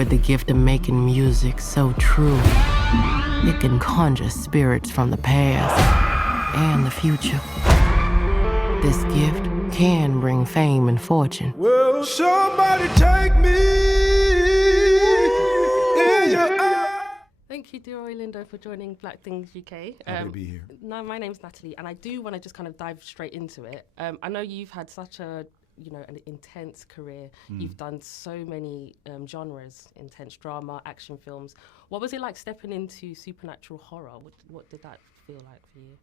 with the gift of making music so true. It can conjure spirits from the past and the future. This gift can bring fame and fortune. Will somebody take me in your eyes? Thank you, Delroy Lindo, for joining Black Things UK. Happy to be here. No, my name's Natalie, and I do want to just kind of dive straight into it. I know you've had such an intense career. You've done so many genres, intense drama, action films. What was it like stepping into supernatural horror? What did that feel like for you?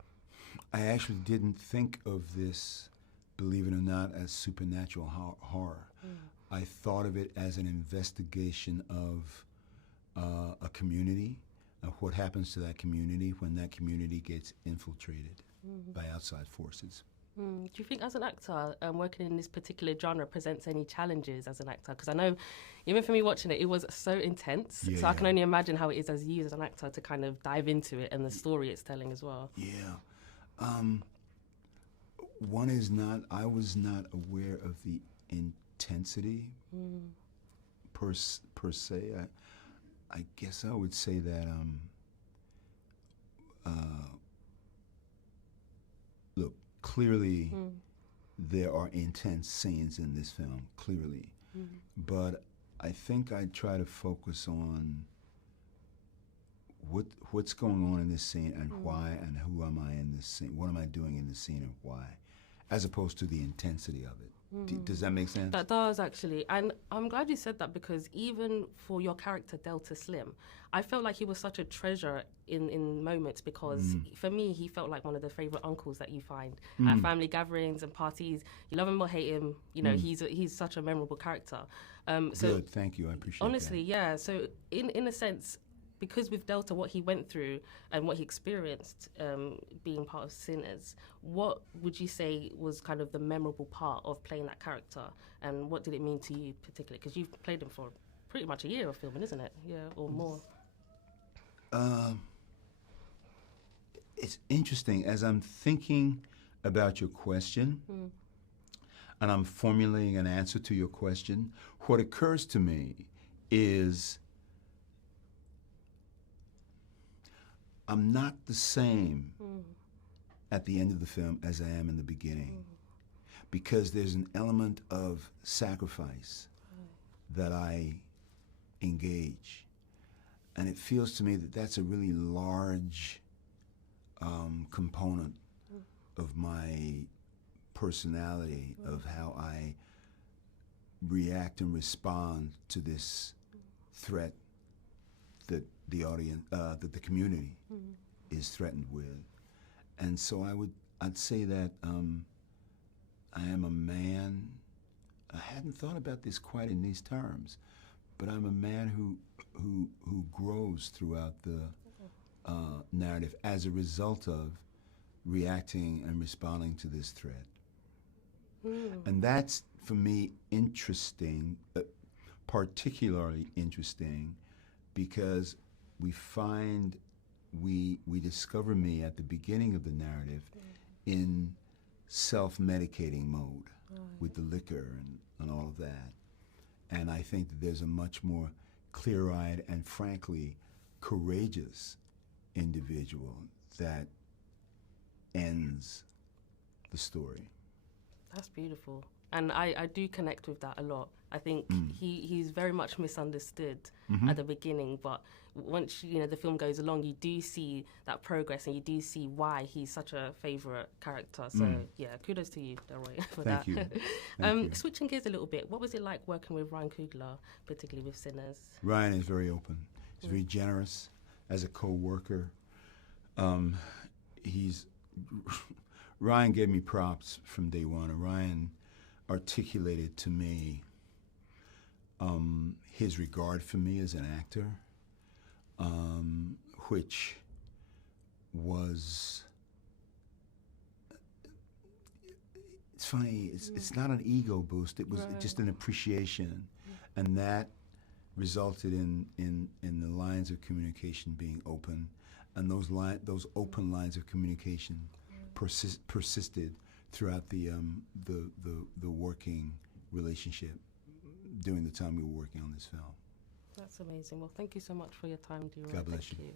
I actually didn't think of this, believe it or not, as supernatural horror. I thought of it as an investigation of a community, of what happens to that community when that community gets infiltrated by outside forces. Do you think as an actor, working in this particular genre presents any challenges as an actor? Because I know, even for me watching it, it was so intense. I can only imagine how it is as you as an actor to kind of dive into it and the story it's telling as well. Yeah. I was not aware of the intensity per se. I guess I would say that, look, clearly there are intense scenes in this film, clearly. But I think I try to focus on what's going on in this scene and why, and who am I in this scene, what am I doing in this scene and why, as opposed to the intensity of it. Does that make sense? That does, actually. And I'm glad you said that, because even for your character, Delta Slim, I felt like he was such a treasure in moments, because for me, he felt like one of the favourite uncles that you find at family gatherings and parties. You love him or hate him, you know, he's such a memorable character. Good, thank you, I appreciate honestly, that. yeah. So in a sense, because with Delta, what he went through and what he experienced being part of Sinners, what would you say was kind of the memorable part of playing that character, and what did it mean to you particularly? Because you've played him for pretty much a year of filming, isn't it? Yeah, or more. It's interesting, as I'm thinking about your question, and I'm formulating an answer to your question, what occurs to me is I'm not the same at the end of the film as I am in the beginning, because there's an element of sacrifice that I engage. And it feels to me that that's a really large component of my personality, of how I react and respond to this threat that the audience, that the community is threatened with. And so I'd say that I am a man. I hadn't thought about this quite in these terms, but I'm a man who grows throughout the narrative as a result of reacting and responding to this threat. And that's, for me, interesting, particularly interesting, because we discover me at the beginning of the narrative in self-medicating mode with the liquor and all of that. And I think that there's a much more clear-eyed and frankly courageous individual that ends the story. That's beautiful. And I do connect with that a lot. I think he's very much misunderstood at the beginning, but once the film goes along, you do see that progress and you do see why he's such a favourite character. So yeah, kudos to you, Delroy, for that. Thank you. Thank you. Switching gears a little bit, what was it like working with Ryan Coogler, particularly with Sinners? Ryan is very open. He's very generous as a co-worker. Ryan gave me props from day one. Ryan articulated to me his regard for me as an actor, which was, it's funny, it's not an ego boost, it was just an appreciation. And that resulted in the lines of communication being open, and those open lines of communication persisted throughout the working relationship during the time we were working on this film. That's amazing. Well, thank you so much for your time, Delroy. God bless Thank you. you.